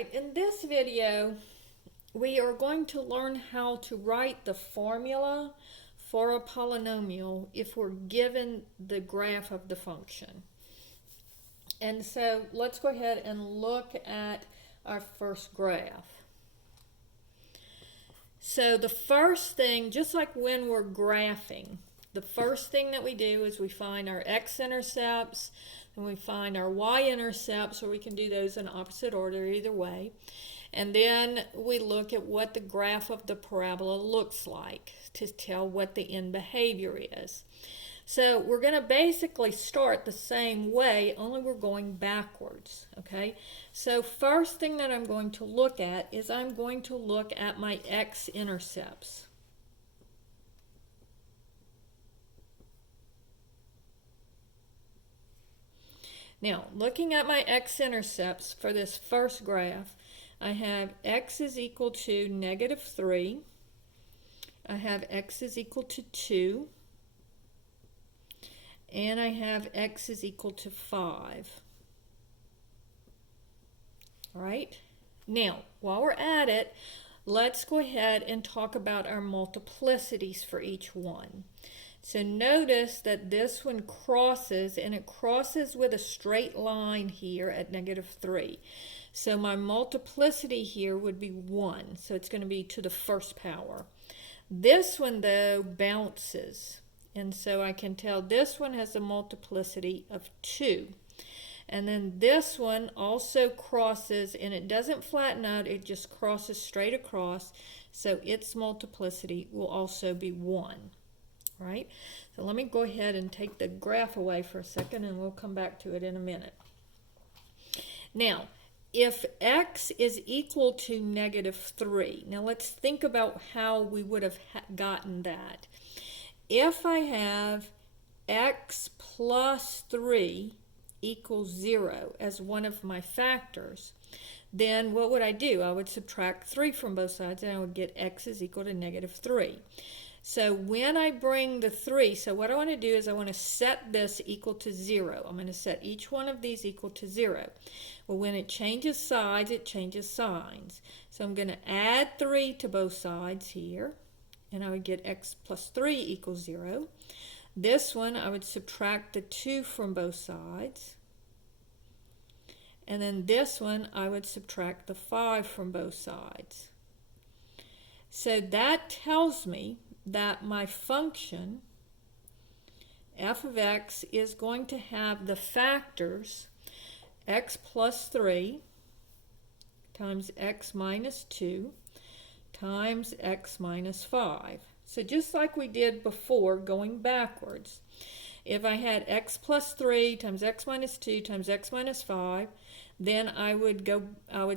right, in this video, we are going to learn how to write the formula for a polynomial if we're given the graph of the function. And so let's go ahead and look at our first graph. So the first thing, just like when we're graphing, the first thing that we do is we find our x-intercepts and we find our y-intercepts, or we can do those in opposite order either way. And then we look at what the graph of the parabola looks like to tell what the end behavior is. So we're going to basically start the same way, only we're going backwards, okay? So first thing that I'm going to look at is I'm going to look at my x-intercepts. Now, looking at my x-intercepts for this first graph, I have x is equal to -3. I have x is equal to 2. And I have x is equal to 5. All right. Now, while we're at it, let's go ahead and talk about our multiplicities for each one. So notice that this one crosses, and it crosses with a straight line here at -3. So my multiplicity here would be 1. So it's going to be to the first power. This one, though, bounces. And so I can tell this one has a multiplicity of 2. And then this one also crosses, and it doesn't flatten out, it just crosses straight across. So its multiplicity will also be 1. Right? So let me go ahead and take the graph away for a second, and we'll come back to it in a minute. Now, if x is equal to -3, now let's think about how we would have gotten that. If I have x plus 3 equals 0 as one of my factors, then what would I do? I would subtract 3 from both sides, and I would get x is equal to -3. So when I bring the 3, so what I want to do is I want to set this equal to 0. I'm going to set each one of these equal to 0. Well, when it changes sides, it changes signs. So I'm going to add 3 to both sides here, and I would get x plus 3 equals 0. This one, I would subtract the 2 from both sides. And then this one, I would subtract the 5 from both sides. So that tells me that my function, f of x, is going to have the factors x plus 3 times x minus 2 times x minus 5. So just like we did before, going backwards, if I had x plus 3 times x minus 2 times x minus 5, then I would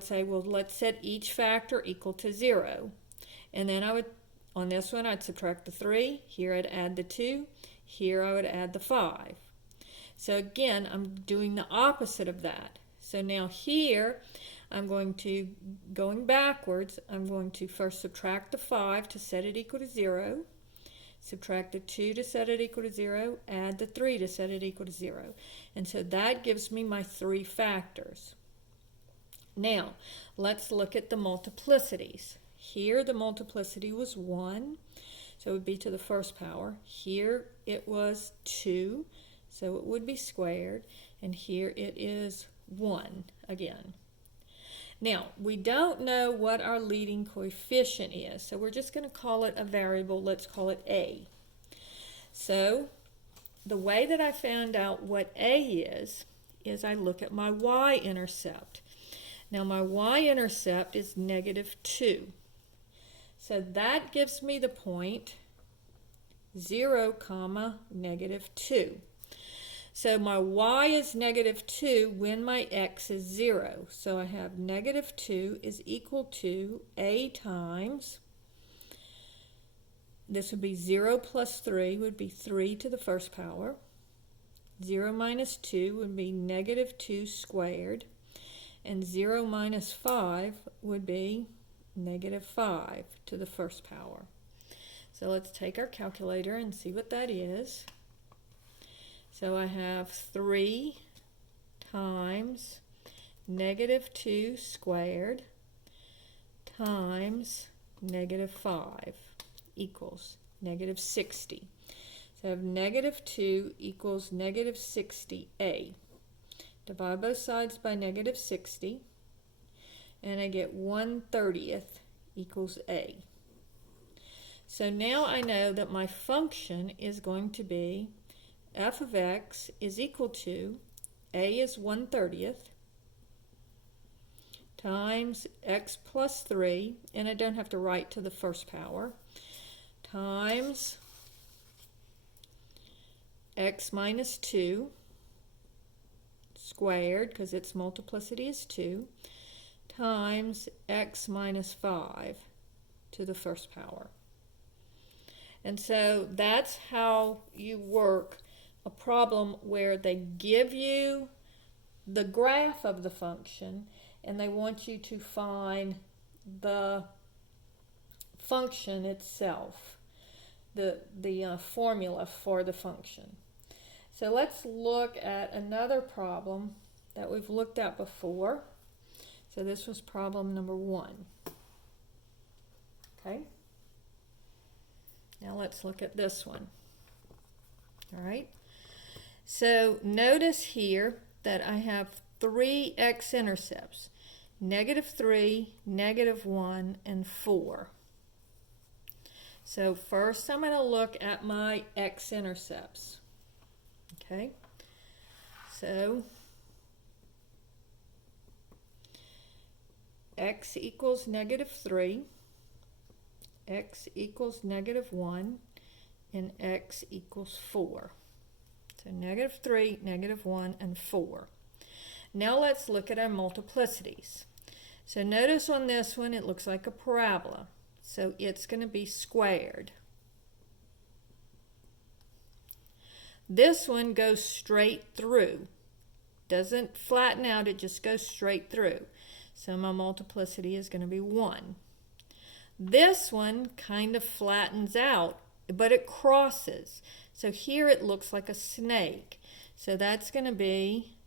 say, well, let's set each factor equal to 0. And then on this one, I'd subtract the 3. Here I'd add the 2. Here I would add the 5. So again, I'm doing the opposite of that. So now here, going backwards, I'm going to first subtract the 5 to set it equal to 0, subtract the 2 to set it equal to 0, add the 3 to set it equal to 0. And so that gives me my 3 factors. Now, let's look at the multiplicities. Here the multiplicity was 1, so it would be to the first power. Here it was 2, so it would be squared. And here it is 1 again. Now, we don't know what our leading coefficient is, so we're just going to call it a variable. Let's call it a. So the way that I found out what a is I look at my y-intercept. Now my y-intercept is -2. So that gives me the point 0, -2. So my y is -2 when my x is 0. So I have -2 is equal to a times, this would be 0 plus 3 would be 3 to the first power. 0 minus 2 would be -2 squared. And 0 minus 5 would be -5 to the first power. So let's take our calculator and see what that is. So I have 3 times negative 2 squared times negative 5 equals negative 60. So I have negative 2 equals negative 60a. Divide both sides by negative 60, and I get 1/30 equals a. So now I know that my function is going to be f of x is equal to a is 1/30 times x plus 3, and I don't have to write to the first power, times x minus 2 squared, because its multiplicity is 2, times x minus 5 to the first power. And so that's how you work a problem where they give you the graph of the function and they want you to find the function itself, the formula for the function. So let's look at another problem that we've looked at before. So this was problem number 1. Okay. Now let's look at this one. All right. So notice here that I have 3 x-intercepts, -3, -1, and 4. So first I'm going to look at my x-intercepts. Okay. So x equals -3, x equals -1, and x equals 4. So -3, -1, and 4. Now let's look at our multiplicities. So notice on this one it looks like a parabola. So it's going to be squared. This one goes straight through. Doesn't flatten out, it just goes straight through. So my multiplicity is going to be 1. This one kind of flattens out, but it crosses. So here it looks like a snake. So that's going to be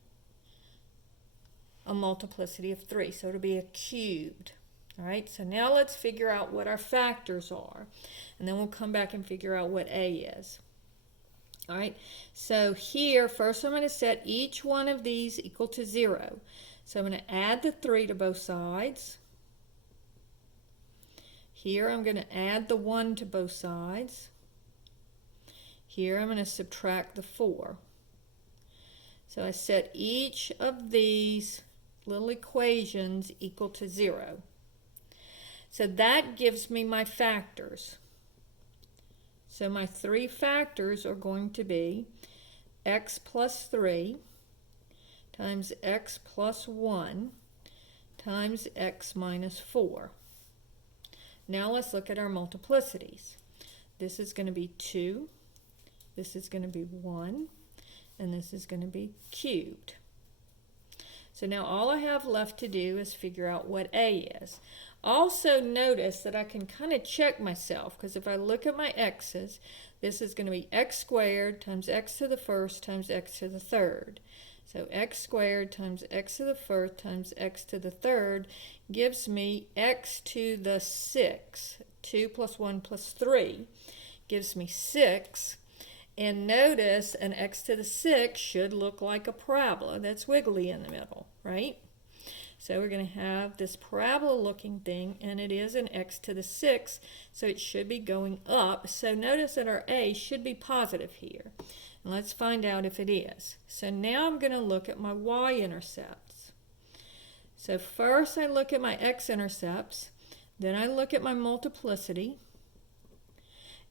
a multiplicity of 3. So it'll be a cubed. All right, so now let's figure out what our factors are. And then we'll come back and figure out what a is. All right, so here, first I'm going to set each one of these equal to 0. So I'm going to add the 3 to both sides. Here I'm going to add the 1 to both sides. Here I'm going to subtract the 4. So I set each of these little equations equal to 0. So that gives me my factors. So my 3 factors are going to be x plus 3 times x plus 1 times x minus 4. Now let's look at our multiplicities. This is going to be 2, this is going to be 1, and this is going to be cubed. So now all I have left to do is figure out what a is. Also notice that I can kind of check myself, because if I look at my x's, this is going to be x squared times x to the first times x to the third. So x squared times x to the first times x to the third gives me x to the 6. 2 plus 1 plus 3 gives me 6. And notice an x to the 6 should look like a parabola that's wiggly in the middle, right? So we're going to have this parabola looking thing, and it is an x to the 6, so it should be going up. So notice that our a should be positive here. And let's find out if it is. So now I'm going to look at my y-intercepts. So first I look at my x-intercepts, then I look at my multiplicity,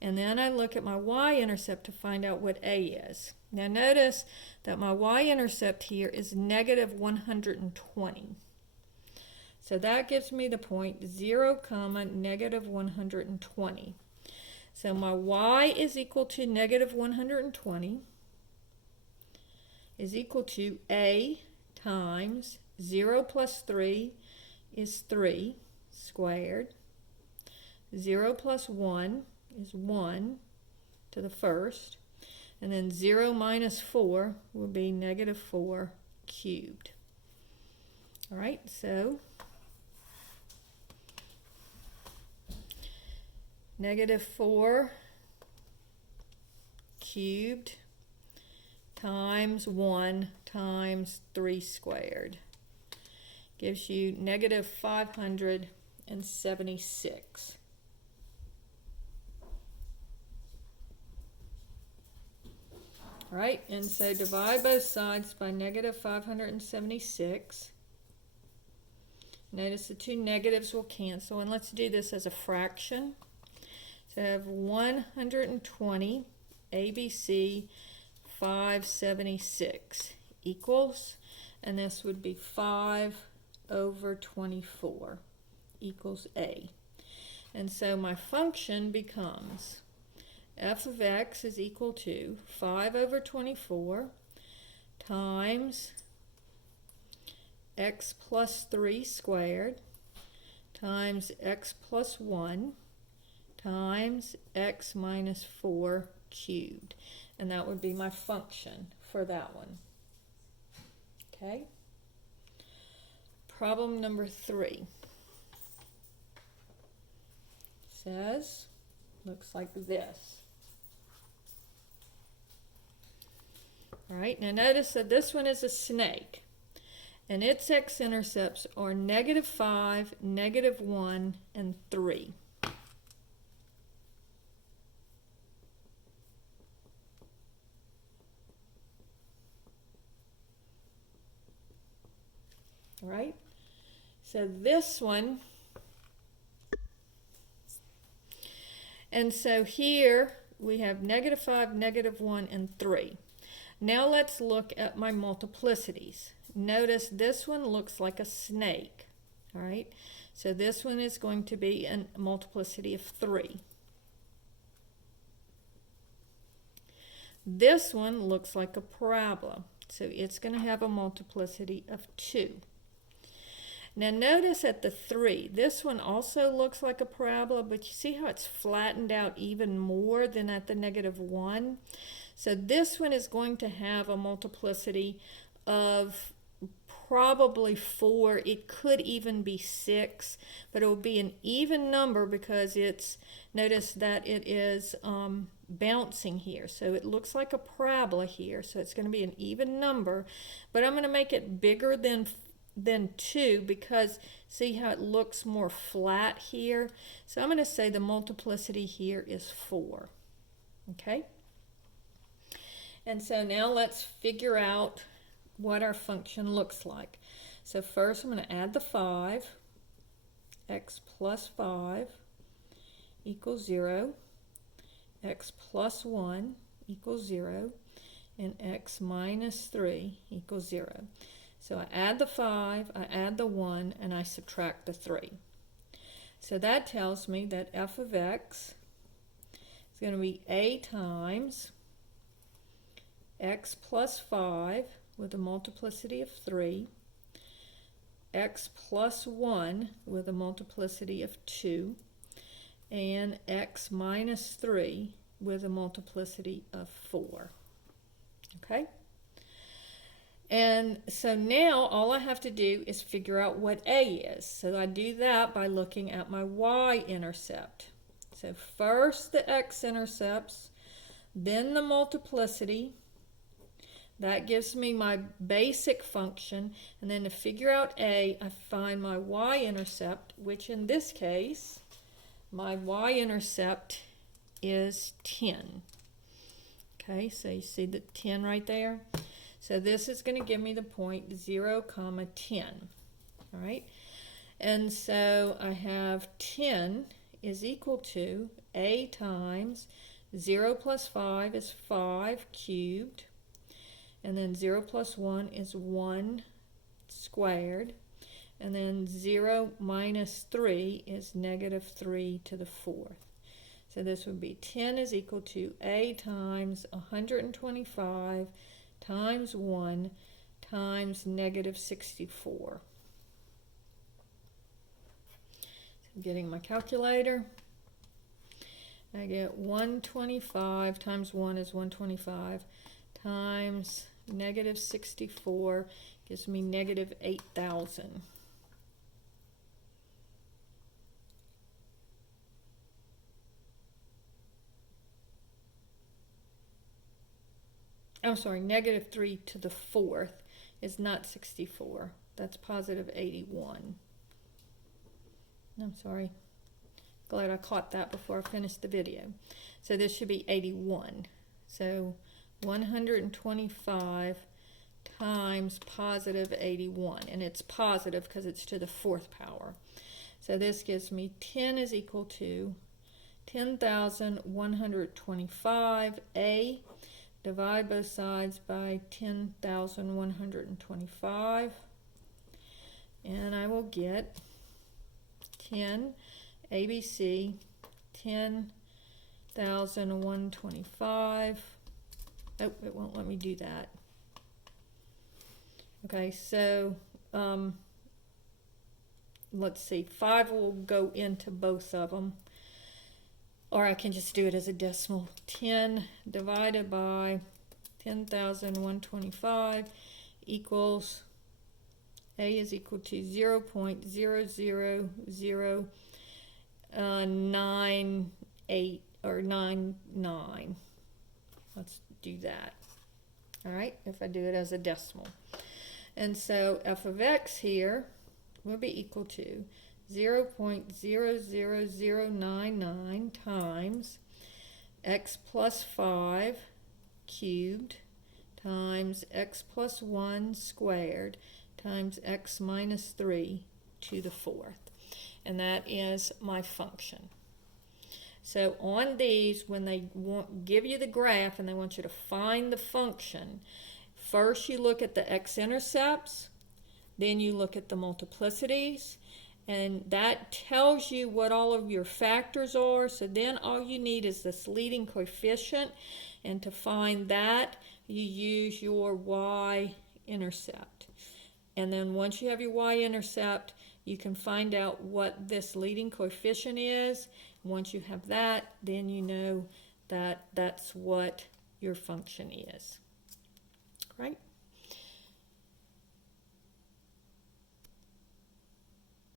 and then I look at my y-intercept to find out what a is. Now notice that my y-intercept here is -120. So that gives me the point 0, -120. So my y is equal to -120 is equal to a times 0 plus 3 is 3 squared. 0 plus 1 is 1 to the first. And then 0 minus 4 will be -4 cubed. All right, so -4 cubed times 1 times 3 squared gives you -576. All right, and so divide both sides by -576. Notice the two negatives will cancel, and let's do this as a fraction. So I have 120 ABC 576 equals, and this would be 5/24 equals A. And so my function becomes f of x is equal to 5/24 times x plus 3 squared times x plus 1 times x minus 4 cubed. And that would be my function for that one. Okay? Problem number 3 says, looks like this. All right, now notice that this one is a snake, and its x-intercepts are -5, -1, and 3. All right, so this one, and so here we have -5, -1, and 3. Now let's look at my multiplicities. Notice this one looks like a snake. All right, so this one is going to be a multiplicity of 3. This one looks like a parabola, so it's going to have a multiplicity of 2. Now notice at the 3, this one also looks like a parabola, but you see how it's flattened out even more than at the -1? So this one is going to have a multiplicity of probably 4. It could even be 6, but it will be an even number because it's, notice that it is bouncing here. So it looks like a parabola here, so it's going to be an even number, but I'm going to make it bigger than 2 because see how it looks more flat here. So I'm going to say the multiplicity here is 4. Okay? And so now let's figure out what our function looks like. So first I'm going to add the 5. X plus 5 equals 0. X plus 1 equals 0. And x minus 3 equals 0. So I add the 5, I add the 1, and I subtract the 3. So that tells me that f of x is going to be a times x plus 5 with a multiplicity of 3, x plus 1 with a multiplicity of 2, and x minus 3 with a multiplicity of 4. Okay? And so now all I have to do is figure out what A is. So I do that by looking at my y-intercept. So first the x-intercepts, then the multiplicity. That gives me my basic function. And then to figure out A, I find my y-intercept, which in this case, my y-intercept is 10. Okay, so you see the 10 right there? So this is going to give me the point 0, 10. All right, and so I have 10 is equal to A times 0 plus 5 is 5 cubed, and then 0 plus 1 is 1 squared, and then 0 minus 3 is -3 to the 4th. So this would be 10 is equal to A times 125 times 1 times -64. So I'm getting my calculator. I get 125 times 1 is 125 times negative 64 gives me negative 8,000. I'm sorry, negative 3 to the 4th is not 64. That's positive 81. I'm sorry. Glad I caught that before I finished the video. So this should be 81. So 125 times positive 81. And it's positive because it's to the 4th power. So this gives me 10 is equal to 10,125. A, divide both sides by 10,125. And I will get 10 ABC 10,125. Oh, it won't let me do that. Okay, so let's see, 5 will go into both of them, or I can just do it as a decimal. 10 divided by 10,125 equals, A is equal to 0.00098 or 99. Let's do that. All right, if I do it as a decimal. And so f of x here will be equal to 0.00099 times x plus 5 cubed times x plus 1 squared times x minus 3 to the 4th. And that is my function. So on these, when they give you the graph and they want you to find the function, first you look at the x-intercepts, then you look at the multiplicities, and that tells you what all of your factors are. So then all you need is this leading coefficient, and to find that, you use your y-intercept. And then once you have your y-intercept, you can find out what this leading coefficient is. Once you have that, then you know that that's what your function is. Right?